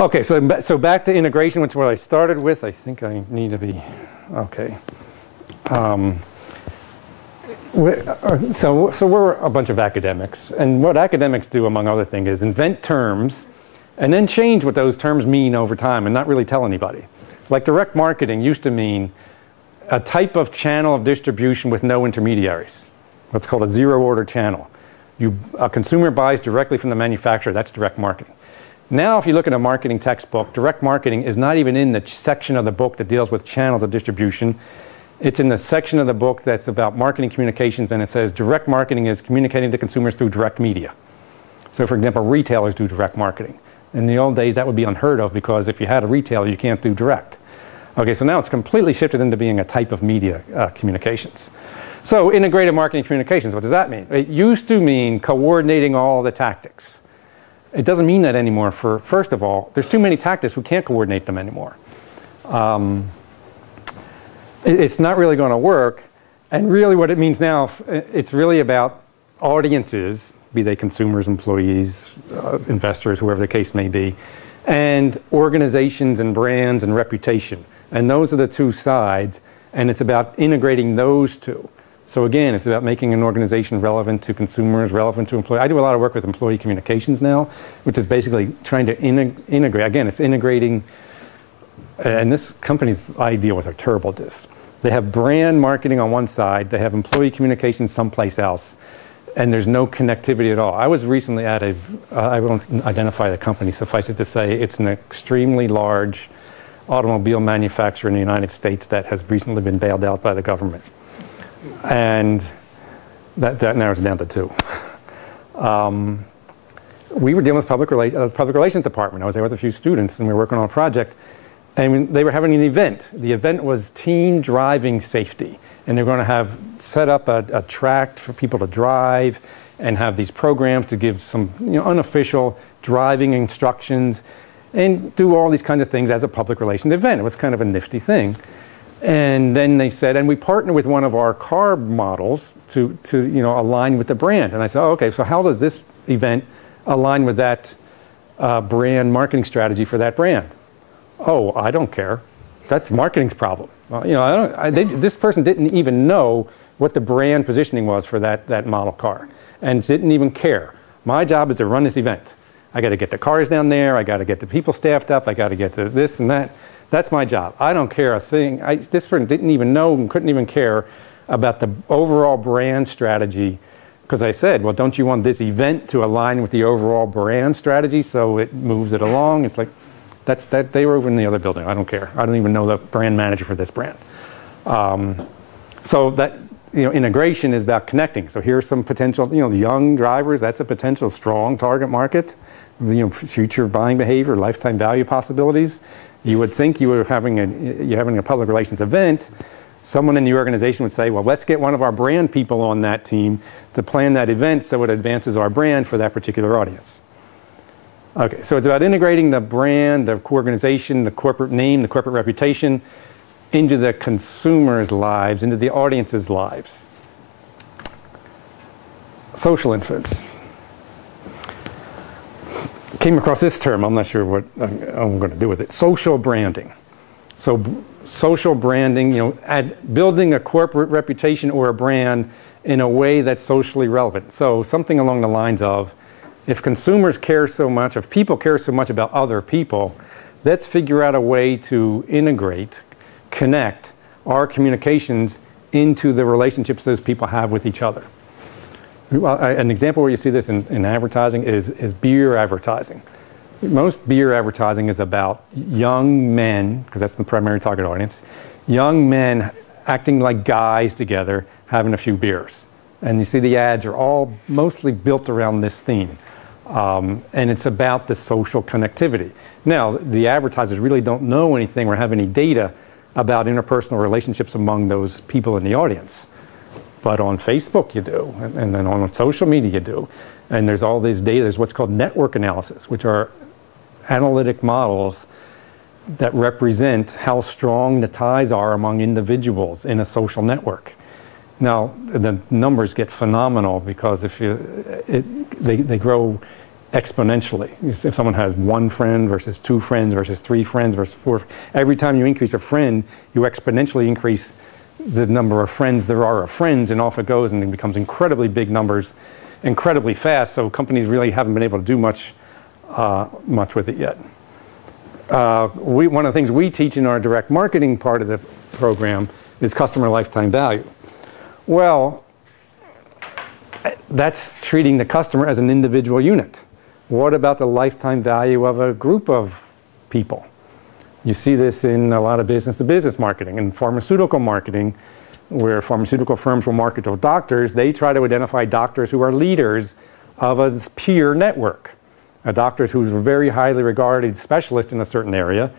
Okay, so back to integration, which is what I started with. I think I need to be, okay. So we're a bunch of academics, and what academics do, among other things, is invent terms and then change what those terms mean over time and not really tell anybody. Like direct marketing used to mean a type of channel of distribution with no intermediaries. What's called a zero-order channel. A consumer buys directly from the manufacturer. That's direct marketing. Now, if you look at a marketing textbook, direct marketing is not even in the section of the book that deals with channels of distribution. It's in the section of the book that's about marketing communications, and it says direct marketing is communicating to consumers through direct media. So, for example, retailers do direct marketing. In the old days, that would be unheard of because if you had a retailer, you can't do direct. Okay, so now it's completely shifted into being a type of media communications. So integrated marketing communications, what does that mean? It used to mean coordinating all the tactics. It doesn't mean that anymore. First of all, there's too many tactics, we can't coordinate them anymore. It's not really going to work. And really what it means now, it's really about audiences, be they consumers, employees, investors, whoever the case may be, and organizations and brands and reputation. And those are the two sides, and it's about integrating those two. So again, it's about making an organization relevant to consumers, relevant to employees. I do a lot of work with employee communications now, which is basically trying to integrate. Again, it's integrating, and this company's idea was a terrible diss. They have brand marketing on one side, they have employee communications someplace else, and there's no connectivity at all. I was recently at I won't identify the company, suffice it to say, it's an extremely large automobile manufacturer in the United States that has recently been bailed out by the government. And that narrows it down to two. We were dealing with public relations department. I was there with a few students, and we were working on a project. And they were having an event. The event was teen driving safety. And they were going to have set up a track for people to drive and have these programs to give some unofficial driving instructions and do all these kinds of things as a public relations event. It was kind of a nifty thing. And then they said, and we partner with one of our car models to align with the brand. And I said, oh, okay, so how does this event align with that brand marketing strategy for that brand? Oh, I don't care. That's marketing's problem. Well, this person didn't even know what the brand positioning was for that model car and didn't even care. My job is to run this event. I got to get the cars down there. I got to get the people staffed up. I got to get the this and that. That's my job. I don't care a thing. This person didn't even know and couldn't even care about the overall brand strategy because I said, well, don't you want this event to align with the overall brand strategy so it moves it along? It's like, they were over in the other building. I don't care. I don't even know the brand manager for this brand. So that integration is about connecting. So here's some potential, the young drivers. That's a potential strong target market. Future buying behavior, lifetime value possibilities. You would think you're having a public relations event. Someone in the organization would say, well, let's get one of our brand people on that team to plan that event so it advances our brand for that particular audience. Okay, so it's about integrating the brand, the organization, the corporate name, the corporate reputation into the consumer's lives, into the audience's lives. Social influence. Came across this term, I'm not sure what I'm going to do with it. Social branding. So social branding, building a corporate reputation or a brand in a way that's socially relevant. So something along the lines of, if consumers care so much, if people care so much about other people, let's figure out a way to integrate, connect our communications into the relationships those people have with each other. Well, an example where you see this in advertising is beer advertising. Most beer advertising is about young men, because that's the primary target audience, young men acting like guys together, having a few beers. And you see the ads are all mostly built around this theme. And it's about the social connectivity. Now, the advertisers really don't know anything or have any data about interpersonal relationships among those people in the audience. But on Facebook you do, and then on social media you do. And there's all this data, there's what's called network analysis, which are analytic models that represent how strong the ties are among individuals in a social network. Now, the numbers get phenomenal because if they grow exponentially. If someone has 1 friend versus 2 friends versus 3 friends versus 4, every time you increase a friend, you exponentially increase the number of friends there are of friends, and off it goes, and it becomes incredibly big numbers, incredibly fast. So companies really haven't been able to do much with it yet. One of the things we teach in our direct marketing part of the program is customer lifetime value. Well, that's treating the customer as an individual unit. What about the lifetime value of a group of people? You see this in a lot of business-to-business marketing and pharmaceutical marketing, where pharmaceutical firms will market to doctors. They try to identify doctors who are leaders of a peer network, doctors who's a very highly regarded specialist in a certain area.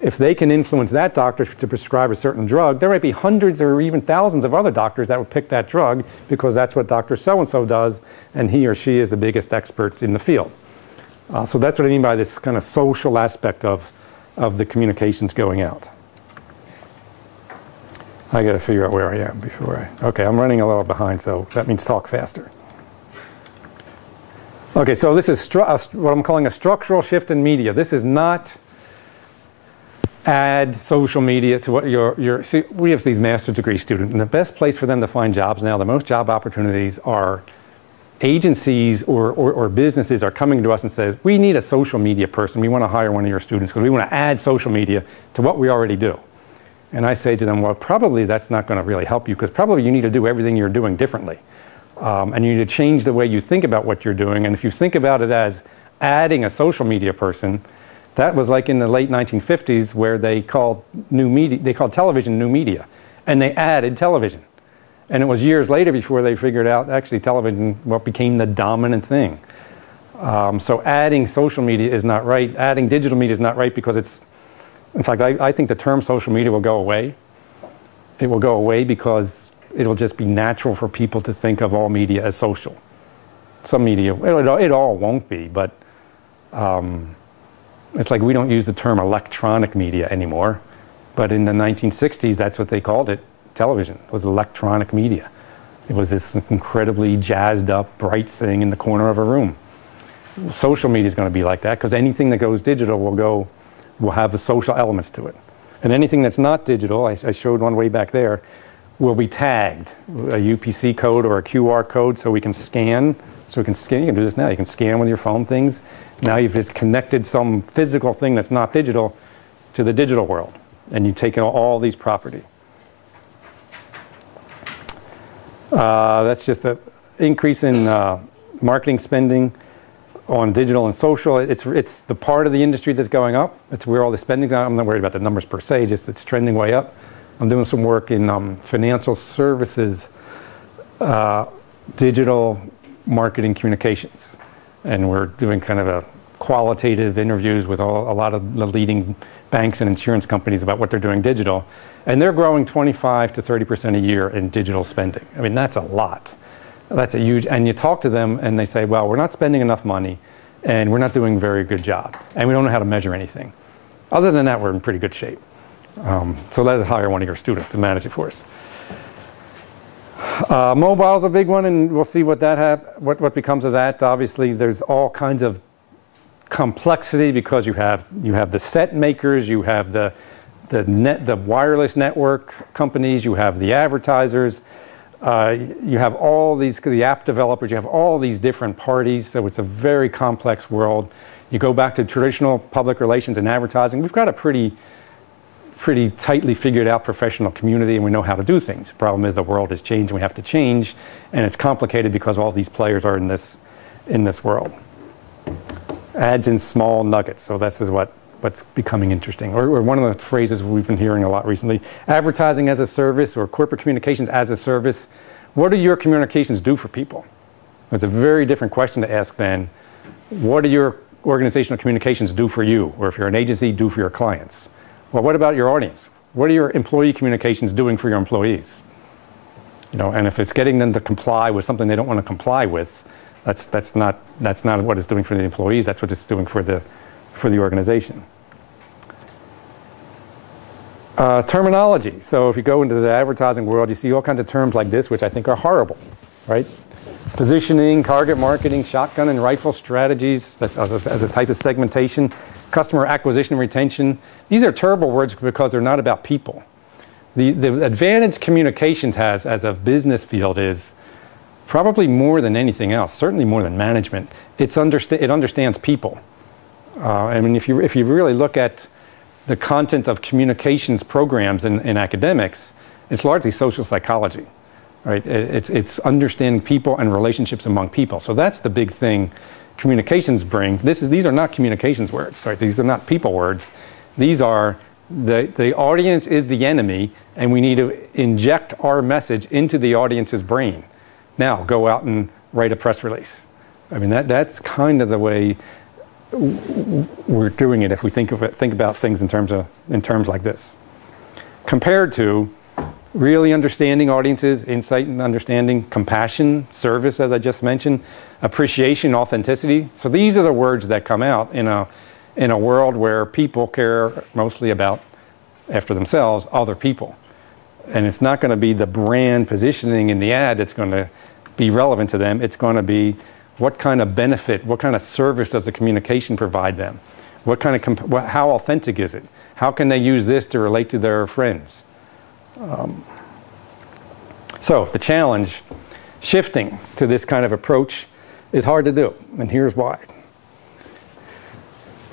If they can influence that doctor to prescribe a certain drug, there might be hundreds or even thousands of other doctors that would pick that drug because that's what Dr. So-and-so does, and he or she is the biggest expert in the field. So that's what I mean by this kind of social aspect of the communications going out. I got to figure out where I am before okay, I'm running a little behind, so that means talk faster. Okay, so this is what I'm calling a structural shift in media. This is not add social media to what see, we have these master's degree students, and the best place for them to find jobs now, the most job opportunities are agencies or businesses are coming to us and says, we need a social media person. We want to hire one of your students because we want to add social media to what we already do. And I say to them, well, probably that's not going to really help you because probably you need to do everything you're doing differently. And you need to change the way you think about what you're doing. And if you think about it as adding a social media person, that was like in the late 1950s where they called television new media. And they added television. And it was years later before they figured out actually television became the dominant thing. So adding social media is not right. Adding digital media is not right because it's, in fact, I think the term social media will go away. It will go away because it'll just be natural for people to think of all media as social. Some media, it all won't be, but it's like we don't use the term electronic media anymore. But in the 1960s, that's what they called it. Television was electronic media. It was this incredibly jazzed up, bright thing in the corner of a room. Social media is going to be like that because anything that goes digital will have the social elements to it. And anything that's not digital, I showed one way back there, will be tagged, a UPC code or a QR code so we can scan. So we can scan, you can do this now, you can scan with your phone things. Now you've just connected some physical thing that's not digital to the digital world. And you've taken all these properties. That's just an increase in marketing spending on digital and social. It's the part of the industry that's going up. It's where all the spending. I'm not worried about the numbers per se, just it's trending way up. I'm doing some work in financial services, digital marketing communications. And we're doing kind of a qualitative interviews with a lot of the leading banks and insurance companies about what they're doing digital. And they're growing 25 to 30% a year in digital spending. I mean, that's a lot. That's a huge, and you talk to them and they say, well, we're not spending enough money and we're not doing a very good job. And we don't know how to measure anything. Other than that, we're in pretty good shape. So let's hire one of your students to manage it for us. Mobile's a big one, and we'll see what what becomes of that. Obviously, there's all kinds of complexity because you have the set makers, you have the wireless network companies, you have the advertisers, you have all the app developers, you have all these different parties. So it's a very complex world. You go back to traditional public relations and advertising. We've got a pretty tightly figured out professional community, and we know how to do things. The problem is the world has changed and we have to change, and it's complicated because all these players are in this world. Ads in small nuggets, so this is what's becoming interesting. Or one of the phrases we've been hearing a lot recently, advertising as a service or corporate communications as a service. What do your communications do for people? It's a very different question to ask than what do your organizational communications do for you, or if you're an agency, do for your clients? Well, what about your audience? What are your employee communications doing for your employees? And if it's getting them to comply with something they don't want to comply with, that's not what it's doing for the employees. That's what it's doing for the organization. Terminology. So if you go into the advertising world, you see all kinds of terms like this, which I think are horrible. right? Positioning, target marketing, shotgun and rifle strategies as a type of segmentation, customer acquisition and retention. These are terrible words because they're not about people. The advantage communications has as a business field is probably more than anything else, certainly more than management. It understands people. I mean, if you really look at the content of communications programs in academics, it's largely social psychology, right? It's understanding people and relationships among people. So that's the big thing communications bring. These are not communications words, right? These are not people words. These are the audience is the enemy, and we need to inject our message into the audience's brain. Now, go out and write a press release. I mean, that's kind of the way we're doing it if we think about things in terms like this. Compared to really understanding audiences, insight and understanding, compassion, service, as I just mentioned, appreciation, authenticity. So these are the words that come out in a world where people care mostly about, after themselves, other people. And it's not going to be the brand positioning in the ad that's going to be relevant to them. It's going to be what kind of benefit, what kind of service does the communication provide them? How authentic is it? How can they use this to relate to their friends? So the challenge, shifting to this kind of approach, is hard to do, and here's why.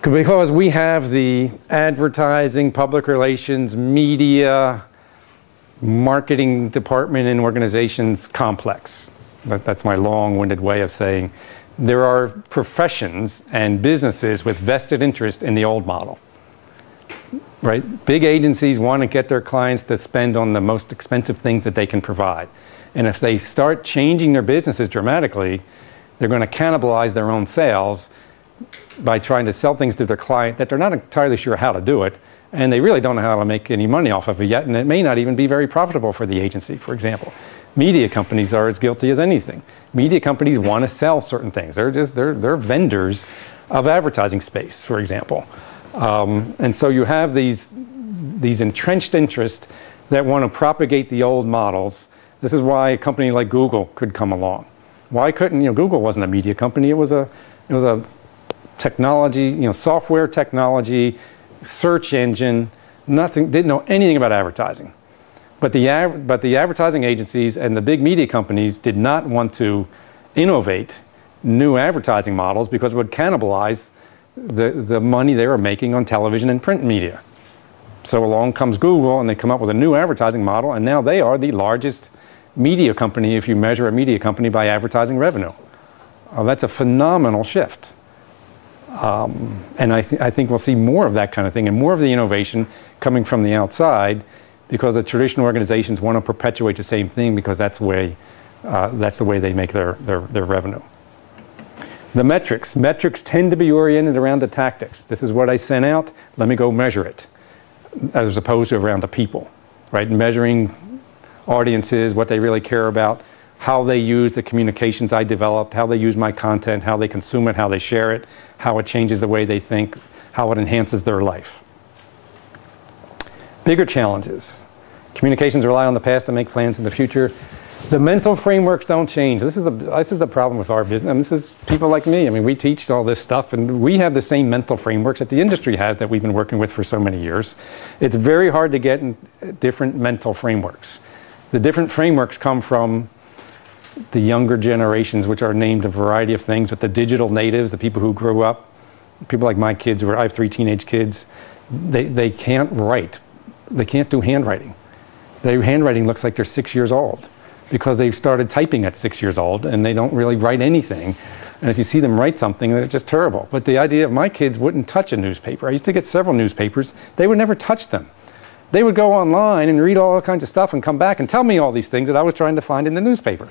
Because we have the advertising, public relations, media, marketing department in organizations complex. That's my long-winded way of saying there are professions and businesses with vested interest in the old model. Right? Big agencies want to get their clients to spend on the most expensive things that they can provide. And if they start changing their businesses dramatically, they're going to cannibalize their own sales by trying to sell things to their client that they're not entirely sure how to do it, and they really don't know how to make any money off of it yet, and it may not even be very profitable for the agency, for example. Media companies are as guilty as anything. Media companies want to sell certain things. They're vendors of advertising space, for example. And so you have these entrenched interests that want to propagate the old models. This is why a company like Google could come along. Why couldn't, Google wasn't a media company. It was a technology, software technology, search engine, didn't know anything about advertising. But the advertising agencies and the big media companies did not want to innovate new advertising models because it would cannibalize the money they were making on television and print media. So along comes Google, and they come up with a new advertising model, and now they are the largest media company if you measure a media company by advertising revenue. That's a phenomenal shift. And I think we'll see more of that kind of thing and more of the innovation coming from the outside, because the traditional organizations want to perpetuate the same thing because that's the way they make their revenue. The metrics tend to be oriented around the tactics. This is what I sent out, let me go measure it, as opposed to around the people, right? Measuring audiences, what they really care about, how they use the communications I developed, how they use my content, how they consume it, how they share it, how it changes the way they think, how it enhances their life. Bigger challenges. Communications rely on the past to make plans in the future. The mental frameworks don't change. This is the problem with our business. And this is people like me. I mean, we teach all this stuff, and we have the same mental frameworks that the industry has that we've been working with for so many years. It's very hard to get in different mental frameworks. The different frameworks come from the younger generations, which are named a variety of things, but the digital natives, the people who grew up, people like my kids, I have 3 teenage kids, they can't write. They can't do handwriting. Their handwriting looks like they're 6 years old because they've started typing at 6 years old, and they don't really write anything. And if you see them write something, they're just terrible. But the idea of my kids wouldn't touch a newspaper. I used to get several newspapers. They would never touch them. They would go online and read all kinds of stuff and come back and tell me all these things that I was trying to find in the newspaper.